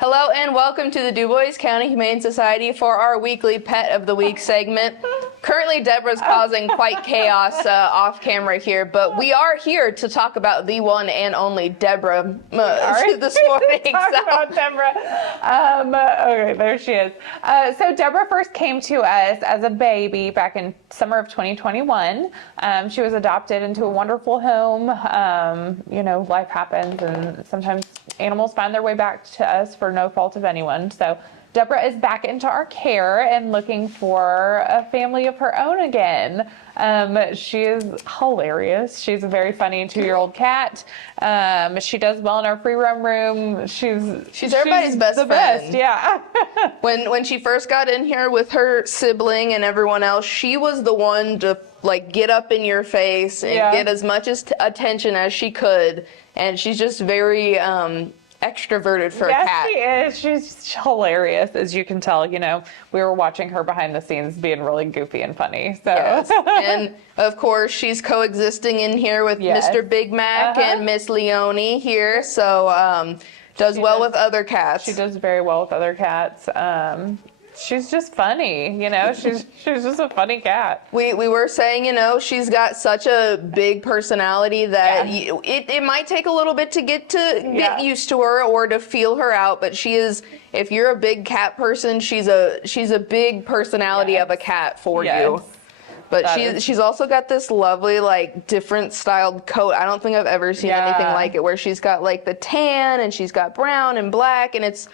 Hello and welcome to the Dubois County Humane Society for our weekly Pet of the Week segment. Currently, Debra's causing quite chaos off camera here, but we are here to talk about the one and only Debra this morning. About Debra. Okay, there she is. So Debra first came to us as a baby back in summer of 2021. She was adopted into a wonderful home. Life happens, and sometimes animals find their way back to us for no fault of anyone. So Debra is back into our care and looking for a family of her own again. She is hilarious. She's a very funny 2-year-old cat. She does well in our free roam room. She's everybody's best friend. Best, yeah. When she first got in here with her sibling and everyone else, she was the one to get up in your face and get as much attention as she could. And she's just very extroverted for a cat. Yes, she is. She's hilarious, as you can tell. We were watching her behind the scenes being really goofy and funny. So, yes. And of course, she's coexisting in here with Mr. Big Mac and Miss Leonie here. So, does well with other cats. She does very well with other cats. She's just funny, she's just a funny cat. We were saying, she's got such a big personality that it might take a little bit to get used to her or to feel her out, but she is, if you're a big cat person, she's a big personality of a cat for you. But she's also got this lovely, different styled coat. I don't think I've ever seen anything like it, where she's got the tan and she's got brown and black, and it's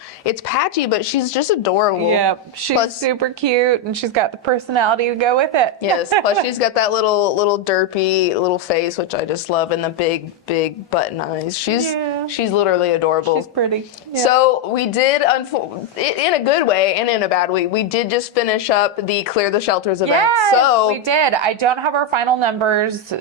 patchy, but she's just adorable. Yep, she's super cute, and she's got the personality to go with it. Yes, plus she's got that little derpy little face, which I just love, and the big button eyes. She's literally adorable. She's pretty. Yeah. So we did, in a good way and in a bad way, we did just finish up the Clear the Shelters event. Yes, so we did. I don't have our final numbers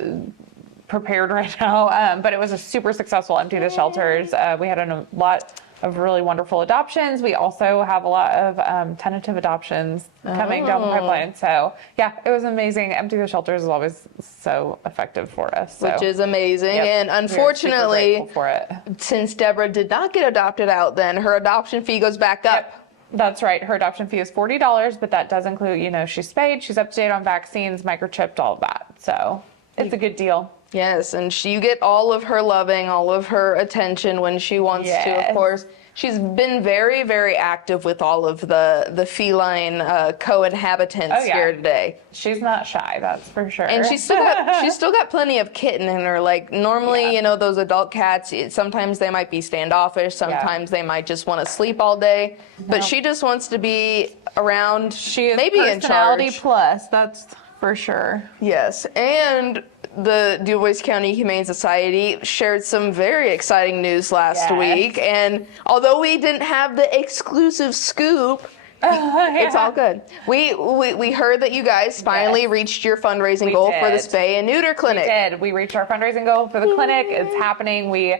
prepared right now, but it was a super successful Empty the Shelters. We had a lot of really wonderful adoptions. We also have a lot of tentative adoptions coming down the pipeline. So yeah, it was amazing. Empty the Shelters is always so effective for us. Which is amazing. Yep. And unfortunately, for it. Since Debra did not get adopted out, then her adoption fee goes back up. Yep. That's right. Her adoption fee is $40, but that does include, she's spayed, she's up to date on vaccines, microchipped, all of that. So it's a good deal. Yes, and you get all of her loving, all of her attention when she wants to, of course. She's been very, very active with all of the feline co-inhabitants here today. She's not shy, that's for sure. And she's still got plenty of kitten in her. Normally, those adult cats, sometimes they might be standoffish, sometimes they might just want to sleep all day. But she just wants to be around, she is maybe in charge. Personality plus, that's for sure. Yes, and the Dubois County Humane Society shared some very exciting news last week, and although we didn't have the exclusive scoop, it's all good. We heard that you guys finally reached your fundraising goal for the spay and neuter clinic. We did. We reached our fundraising goal for the clinic. It's happening. We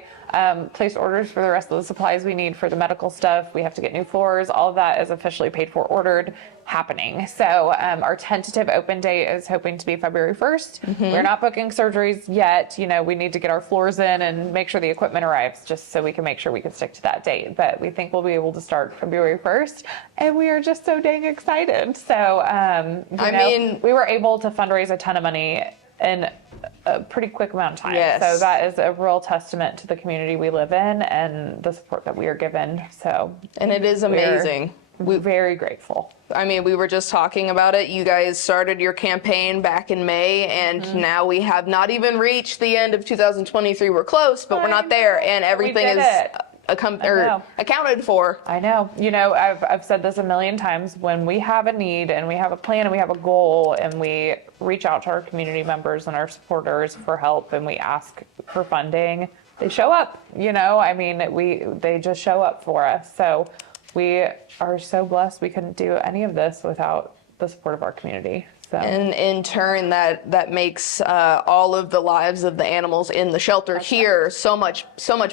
placed orders for the rest of the supplies we need for the medical stuff. We have to get new floors. All of that is officially paid for, ordered, happening. So our tentative open date is hoping to be February 1st. We're not booking surgeries yet. We need to get our floors in and make sure the equipment arrives, just so we can make sure we can stick to that date. But we think we'll be able to start February 1st, and we are just so dang excited. So we were able to fundraise a ton of money in a pretty quick amount of time. Yes. So that is a real testament to the community we live in and the support that we are given. And it is amazing. We're very grateful. We were just talking about it. You guys started your campaign back in May, and now we have not even reached the end of 2023. We're close, but we're not there, and everything is accounted for. I know. I've said this a million times. When we have a need and we have a plan and we have a goal and we reach out to our community members and our supporters for help and we ask for funding, they show up. They just show up for us. So we are so blessed. We couldn't do any of this without the support of our community. So. And in turn, that makes all of the lives of the animals in the shelter here so much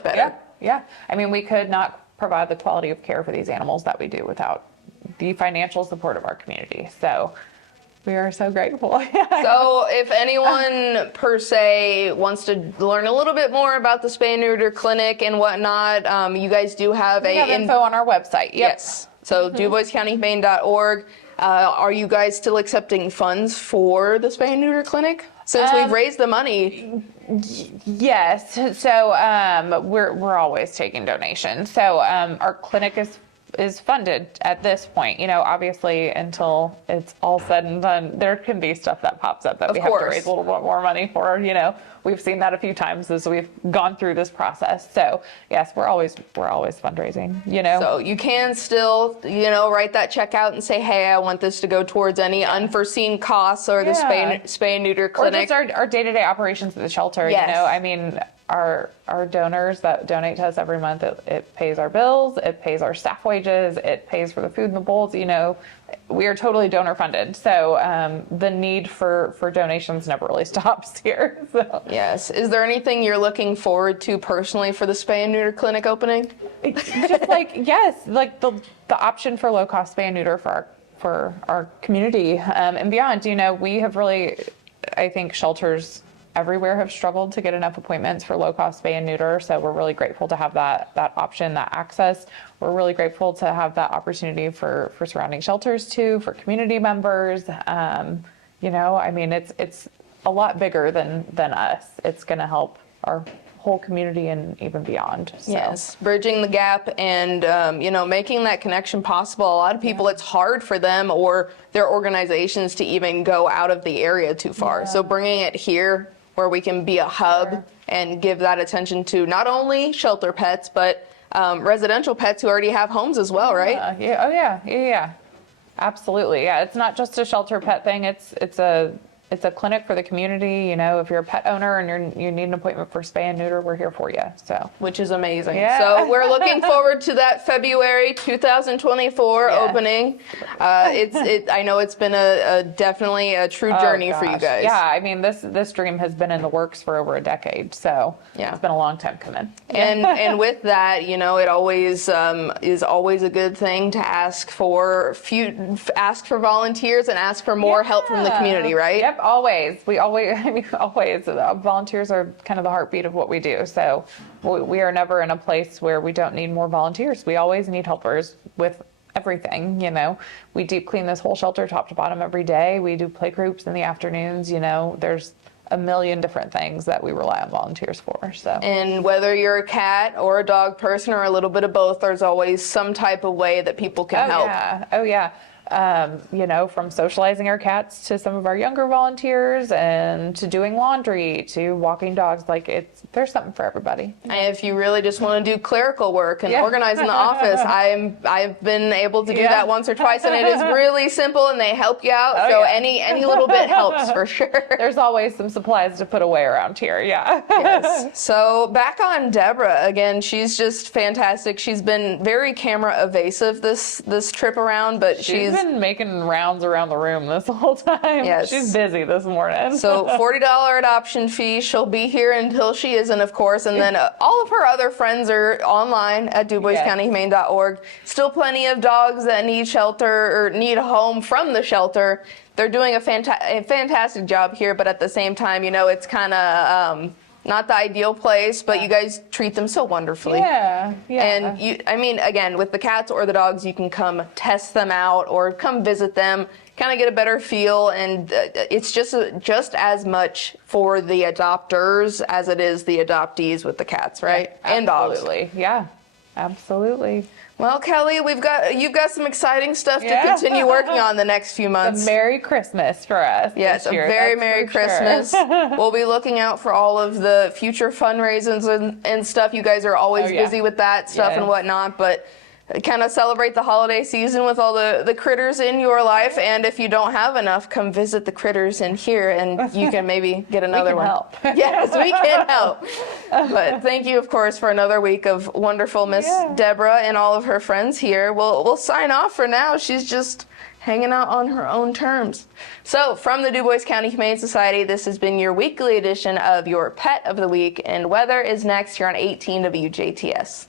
better. Yeah. We could not provide the quality of care for these animals that we do without the financial support of our community. So We are so grateful. So if anyone per se wants to learn a little bit more about the spay and neuter clinic and whatnot, you guys do have we have info on our website. Yep. Yes. So DuboisCountyHumane.org. Are you guys still accepting funds for the spay and neuter clinic? Since we've raised the money. Yes. So we're always taking donations. So our clinic is funded at this point. You know, obviously until it's all said and done, there can be stuff that pops up that we have to raise a little bit more money for. You know, we've seen that a few times as we've gone through this process. So yes, we're always fundraising, you know. So you can still, you know, write that check out and say, hey, I want this to go towards any unforeseen costs or the spay and neuter clinic. Or just our day-to-day operations at the shelter. Yes. You know, I mean, our donors that donate to us every month, it pays our bills, it pays our staff wages, it pays for the food in the bowls. You know, we are totally donor funded. So the need for donations never really stops here. So. Yes. Is there anything you're looking forward to personally for the spay and neuter clinic opening? Just like the option for low cost spay and neuter for our community and beyond. You know, we have really, I think shelters everywhere have struggled to get enough appointments for low cost spay and neuter. So we're really grateful to have that option, that access. We're really grateful to have that opportunity for surrounding shelters too, for community members. You know, I mean, it's a lot bigger than us. It's going to help our whole community and even beyond. So. Yes, bridging the gap and, you know, making that connection possible. A lot of people, it's hard for them or their organizations to even go out of the area too far. Yeah. So bringing it here where we can be a hub and give that attention to not only shelter pets, but residential pets who already have homes as well, right? Yeah. Oh, yeah. Absolutely. Yeah, it's not just a shelter pet thing. It's a clinic for the community. You know, if you're a pet owner and you need an appointment for spay and neuter, we're here for you. So, which is amazing. Yeah. So we're looking forward to that February 2024 opening. I know it's been definitely a true journey for you guys. Yeah, I mean this dream has been in the works for over a decade. So it's been a long time coming. And with that, you know, it always is always a good thing to ask for volunteers and ask for more help from the community, right? Yep. Always. Always. Volunteers are kind of the heartbeat of what we do. So we are never in a place where we don't need more volunteers. We always need helpers with everything. You know, we deep clean this whole shelter top to bottom every day. We do play groups in the afternoons. You know, there's a million different things that we rely on volunteers for. So, and whether you're a cat or a dog person or a little bit of both, there's always some type of way that people can help. Oh yeah. You know, from socializing our cats to some of our younger volunteers and to doing laundry to walking dogs, there's something for everybody. And if you really just want to do clerical work and organizing the office, I've been able to do that once or twice, and it is really simple and they help you out. Any little bit helps for sure. There's always some supplies to put away around here. Yeah. Yes. So back on Debra again, she's just fantastic. She's been very camera evasive this trip around, but she's been making rounds around the room this whole time. Yes. She's busy this morning. So $40 adoption fee. She'll be here until she isn't, of course. And then all of her other friends are online at DuboisCountyHumane.org. Still plenty of dogs that need shelter or need a home from the shelter. They're doing a fantastic job here, but at the same time, you know, it's kind of not the ideal place, but you guys treat them so wonderfully. Yeah. And I mean, again, with the cats or the dogs, you can come test them out or come visit them, kind of get a better feel. And it's just as much for the adopters as it is the adoptees with the cats, right? Yeah, and dogs. Absolutely. Yeah. Absolutely. Well, Kelly, you've got some exciting stuff to continue working on the next few months. A Merry Christmas for us. Yes, a very Merry Christmas. Sure. We'll be looking out for all of the future fundraisers and stuff. You guys are always busy with that stuff and whatnot, but kind of celebrate the holiday season with all the critters in your life. And if you don't have enough, come visit the critters in here and you can maybe get another one. Help. Yes, we can help. But thank you, of course, for another week of wonderful Miss Debra and all of her friends here. We'll sign off for now. She's just hanging out on her own terms. So from the Dubois County Humane Society, this has been your weekly edition of your Pet of the Week, and weather is next here on 18 WJTS.